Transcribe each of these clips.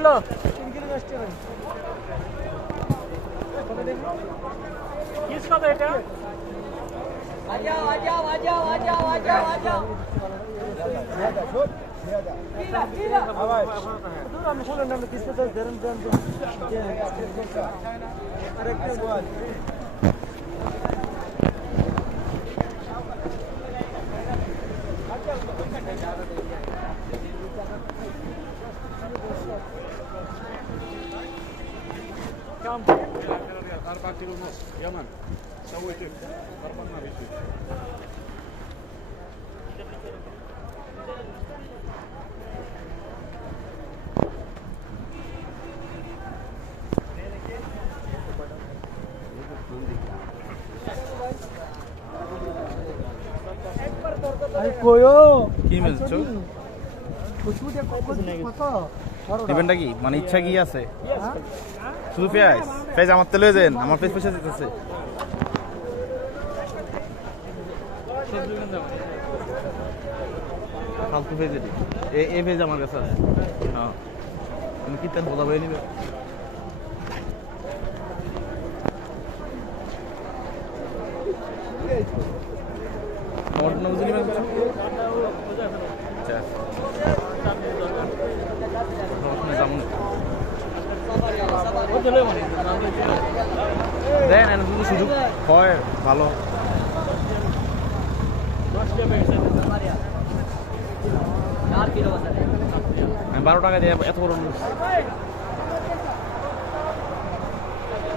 Kilo 3 kilo 10 টাকা কত দেখো কিস কত এটা আমি বলেন না কিস্তে তো দেন আরেকটা كم؟ 4 كيلو ونص يمن سويت 4 بيجي আরে কয়ো কি মেলছো খুশবুটা কত দিবেনটা কি মানে ইচ্ছা কি আছে শুধু পেঁয়াজ পেঁয়াজ আমার তেলে দেন আমার পেঁয়াজ পয়সা দিতেছে ফালতু পেঁয়াজ এটি এই পেঁয়াজ আমার কাছে আছে হ্যাঁ তুমি কি তেন বোঝা বয়ে নিবে টমেটো না বুঝলি আচ্ছা দেন যদি সুযোগ হয় ভালো আমি 12 টাকা দিয়ে এত বড়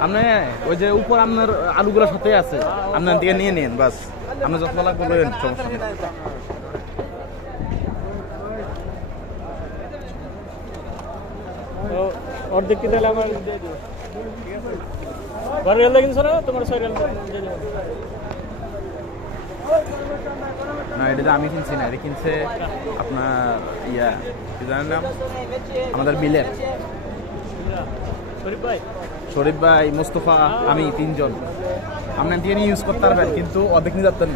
আপনি ওই যে উপর আপনার আলুগুলোর সাথে আছে আপনার দিকে নিয়ে নিন বাস আপনি যত লাগবে বলেন সমস্যা নেই অর্ধেক কি তাহলে আমার ঘরে রেল কিনছো না তোমার ছয় রেল না এটা আমি কিনছি না এটা কিনছে আপনার ইয়া কি জানেন নাম আমাদের বিলের শরীফ ভাই মোস্তফা আমি 3 জন আপনার দিয়ে নিয়ে ইউজ করতে পারবেন কিন্তু অর্ধেক নিয়ে যাচ্ছেন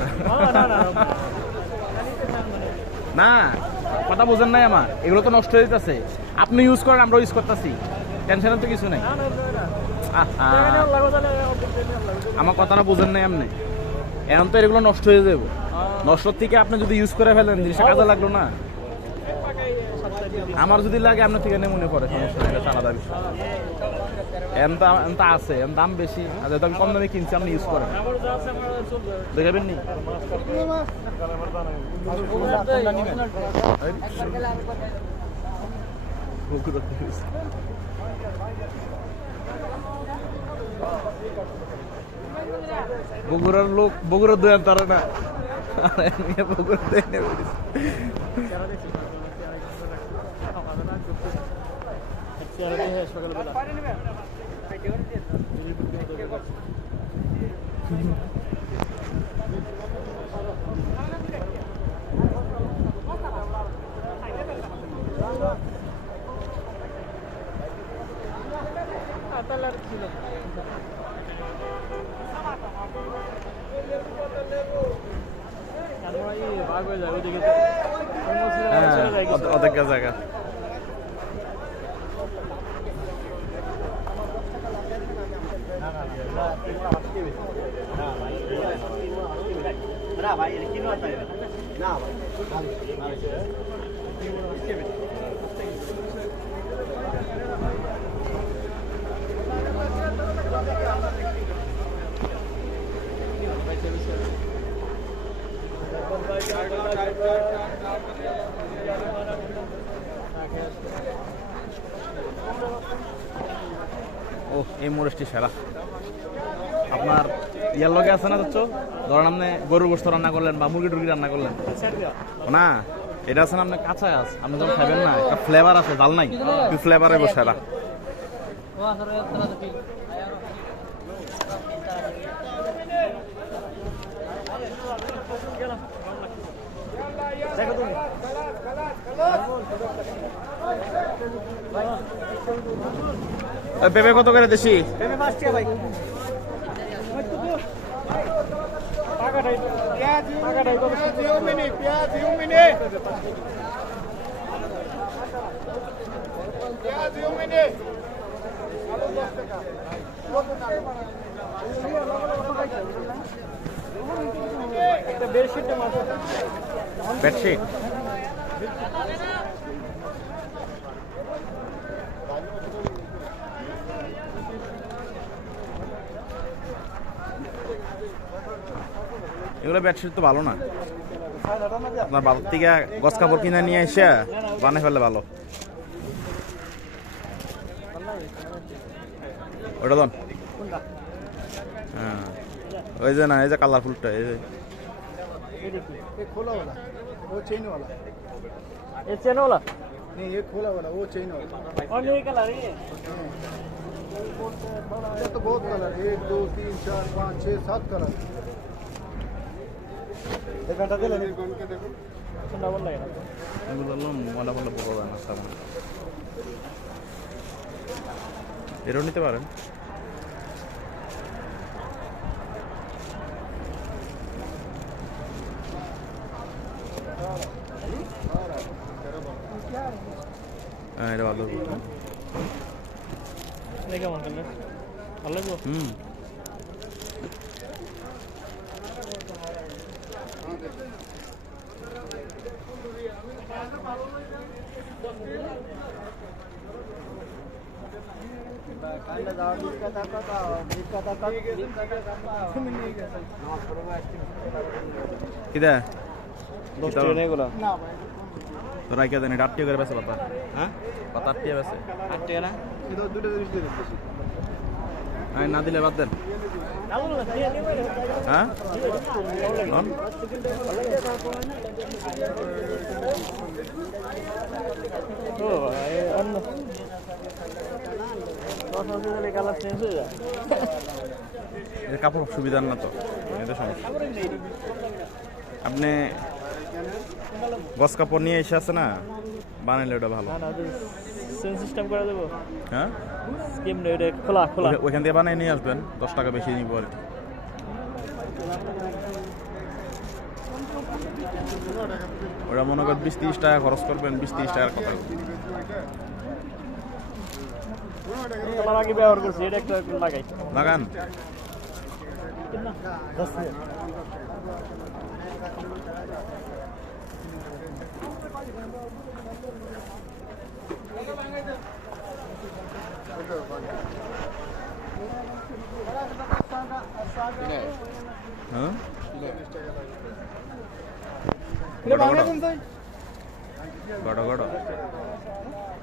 না কথা বোঝেন নাই আমার এগুলো তো নষ্ট হয়ে যেতেছে আপনি ইউজ করেন আমরা ইউজ করতেছি টেনশনের তো কিছু নাই আমার কথাটা বোঝেন নাই আপনি এখন তো এগুলো নষ্ট হয়ে যাবো নষ্ট থেকে আপনি যদি ইউজ করে ফেলেন জিনিসটা কাজে লাগলো না আমার যদি লাগে আপনার থেকে মনে পড়ে সমস্যা নেই এটা আলাদা বিষয় এখন তো আছে এখন দাম বেশি আর যেহেতু আমি কম দামে কিনছি আপনি ইউজ করেন দেখাবেন নি বগুড়ার লোক বগুড়ার দোয়ান তারা না বগুড়ার অর্ধেক জায়গা ও এই মোরেশটি সেরা আপনার ইয়ার লগে আছে না তো ধরেন আপনি গরুর গোশত রান্না করলেন বা মুরগি টুরগি রান্না করলেন না এটা আছে না আপনি কাঁচা আছে আপনি যখন খাবেন না একটা ফ্লেভার আছে জাল নাই কি ফ্লেভার এগো সেরা পেঁপে কত করে দেশি পেঁপে 5 টাকা ভাই একটা বেডশিট মাত্র বেডশিট এগুলো বেডশিট তো ভালো না আপনার বাজার থেকে গছ কাপড় কিনে নিয়ে এসে বানিয়ে ফেললে ভালো ওটা দন হ্যাঁ ওই যে না এই যে কালারফুলটা এই যে ये खोला वाला वो चेन वाला ये चेन वाला नहीं ये खोला वाला वो चेन वाला और ये कलर है ये तो बहुत कलर 1 2 3 4 5 6 7 कलर एक घंटा दे लेने कौन के देखो डबल लगेगा এগুলো মনে করলে বড় যায় না সামনে এরও নিতে পারেন হ্যাঁ এটা ভালো ये क्या मांग रहे अलग हो হুম कांदा दाव बिस्का दाका नहीं गया কিদা 10 টাকা এগুলো ना भाई তোরা কে জানি 8 টাকা করে বেচে পাতা হ্যাঁ পাতা 8 টাকা বেচে 8 টাকা না ये तो दूसरे दिन दे देते আমি না দিলে বাদ দেন হ্যাঁ নন ও অন্য 10 টাকা কালার চেঞ্জ হয়ে যায় এর কাপড় সুবিধার না তো এটা সমস্যা আপনি গস কাপড় নিয়ে এসে আছে না বানাইলে ওটা ভালো না চেঞ্জ সিস্টেম করে দেবো হ্যাঁ স্কিম নেই এটা খোলা খোলা ওইখান থেকে বানাই নিয়ে আসবেন 10 টাকা বেশি নিব আর কি ওরা মনে করেন 20-30 টাকা খরচ করবেন 20-30 টাকার কথা কালার আগে ব্যবহার করছি এটা একটা লাগাই লাগান হ্যাঁ গড় গড়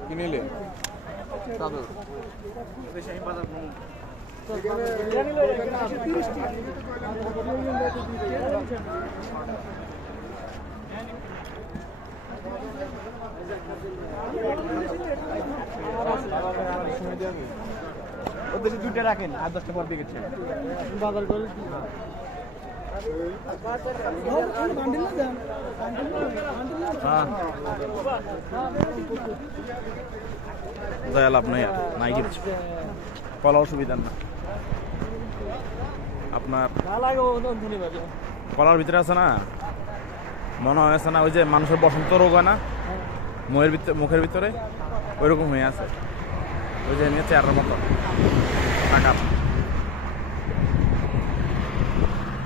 কিনিলে ওদের দুটো রাখেন আর 10টা পর দিকে বাজার করে হ্যাঁ যাই লাভ নাই আর নাই কিছু কলাও সুবিধা না আপনার না লাগো ধনী ভাবে কলার ভিতরে আছে না মনে হয়েছে না ওই যে মানুষের বসন্ত রোগ হয় না মুখের ভিতরে ওইরকম হয়ে আছে ওই যে চেয়ারের মতো টাকা